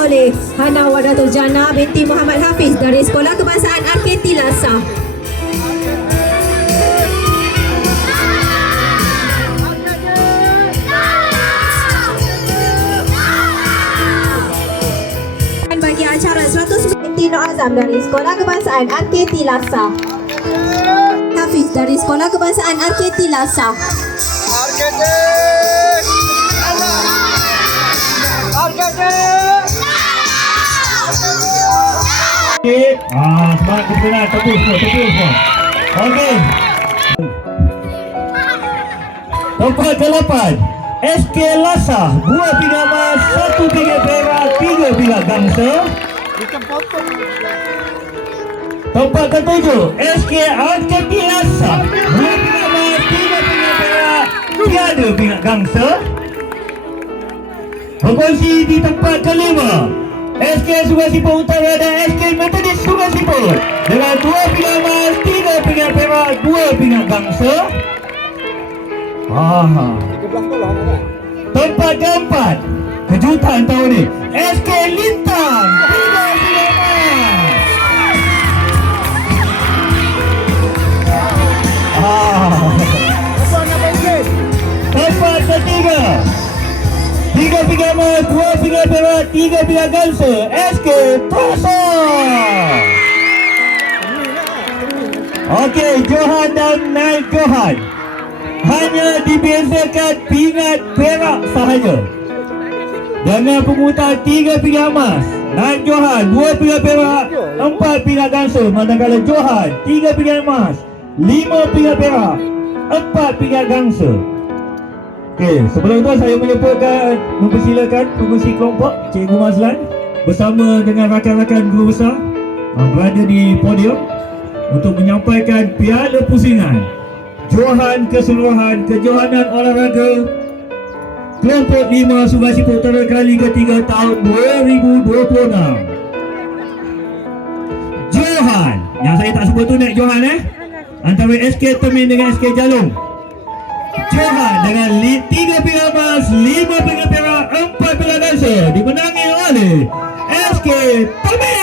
oleh Hana Wadatul Jana binti Muhammad Hafiz dari Sekolah Kebangsaan RKT Lasah. Bagi acara 100 binti Nur Azam dari Sekolah Kebangsaan RKT Lasah. Hafiz dari Sekolah Kebangsaan RKT Lasah. RKT! RKT! Semangat berkenan, tepuk semua. Okey. Tempat ke-8 SK Lasah 2 pingat emas, 1 pingat perak, 3 pingat gangsa. Tempat ke-7 SK RKT Lasah 2 pingat emas, 3 pingat perak, 3 pingat gangsa. Berkongsi di tempat ke-5 SK Sungai Siput Utara dan SK Metodis Sungai Siput dengan 2 pingat emas, 3 pingat perak, 2 pingat gangsa. Tempat keempat kejutan tahun ni SK Lintang 3 pingat emas. Tempat ketiga 3 pingat emas, 2 pingat perak, 3 pingat gangsa SK Tosor. Okey, Johan dan Naik Johan hanya dibezakan pingat perak sahaja. Dengan pengurutan 3 pingat emas, Naik Johan 2 pingat perak, 4 pingat gangsa, manakala Johan 3 pingat emas, 5 pingat perak, 4 pingat gangsa. Okey, sebelum tu saya mempersilakan pengurusi kelompok Cikgu Mazlan bersama dengan rakan-rakan guru besar berada di podium untuk menyampaikan piala pusingan Johan Keseluruhan Kejohanan Olahraga Kelompok 5 Sungai Siput Utara kali ketiga tahun 2026. Johan, yang saya tak sebut tu naik Johan antara SK Temin dengan SK Jalung. Johan dengan 3 pingat emas, 5 pingat perak, 4 pingat gangsa dimenangi oleh SK Temin.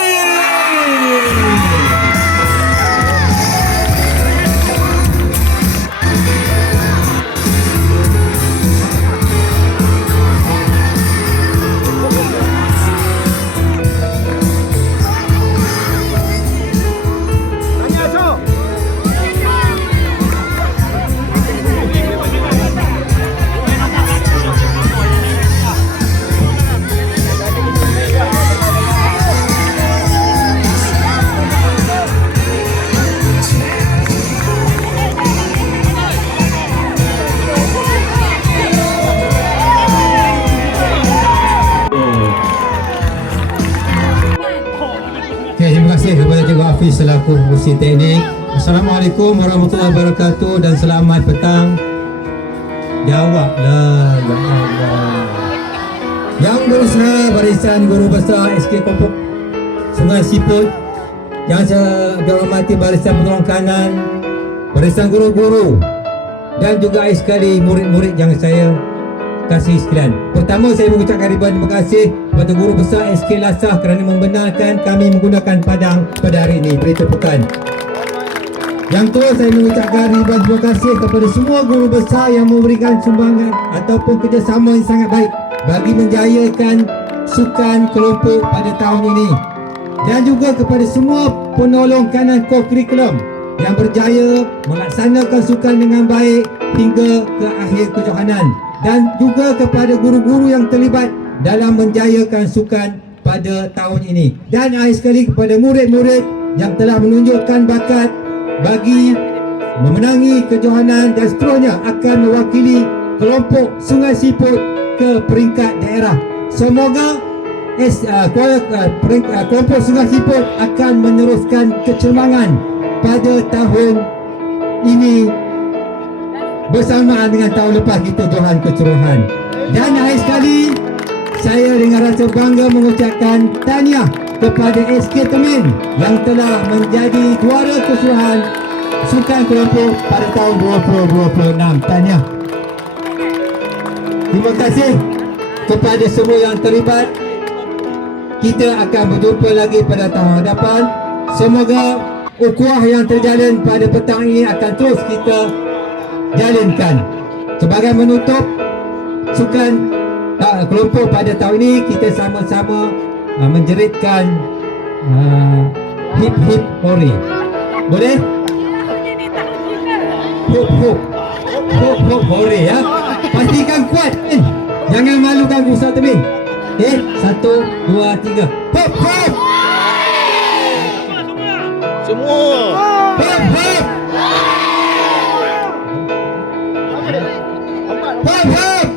Terima kasih kepada Cikgu Hafiz selaku pengurusi teknik. Assalamualaikum warahmatullahi wabarakatuh dan selamat petang. Jawablah, ya Allah. Yang berusaha barisan guru besar SK Kelompok Sungai Siput, yang saya hormati barisan penolong kanan, barisan guru-guru dan juga sekali murid-murid yang saya kasih sekalian. Pertama, saya mengucapkan ribuan terima kasih kepada guru besar SK Lasah kerana membenarkan kami menggunakan padang pada hari ini. Beri tepukan. Yang kedua, saya mengucapkan ribuan terima kasih kepada semua guru besar yang memberikan sumbangan ataupun kerjasama yang sangat baik bagi menjayakan sukan kelompok pada tahun ini. Dan juga kepada semua penolong kanan co-curriculum yang berjaya melaksanakan sukan dengan baik hingga ke akhir kejohanan. Dan juga kepada guru-guru yang terlibat dalam menjayakan sukan pada tahun ini. Dan akhir sekali kepada murid-murid yang telah menunjukkan bakat bagi memenangi kejohanan dan seterusnya akan mewakili kelompok Sungai Siput ke peringkat daerah. Semoga kelompok Sungai Siput akan meneruskan kecemerlangan pada tahun ini bersamaan dengan tahun lepas kita Johan Keseluruhan. Dan akhir sekali, saya dengan rasa bangga mengucapkan tahniah kepada SK Temin yang telah menjadi juara keseluruhan sukan kelompok pada tahun 2026. Tahniah. Terima kasih kepada semua yang terlibat kita akan berjumpa lagi pada tahun hadapan. Semoga ukhuwah yang terjalin pada petang ini akan terus kita jalinkan. Sebagai menutup sukan kelompok pada tahun ini, kita sama-sama menjeritkan hip hip hore. Boleh? Hop hop. Hop hop hore ya. Pastikan kuat. Jangan malukan Ustaz Temin. 1, 2, 3. Hop hop. Semua. Hop hop. Hop hop.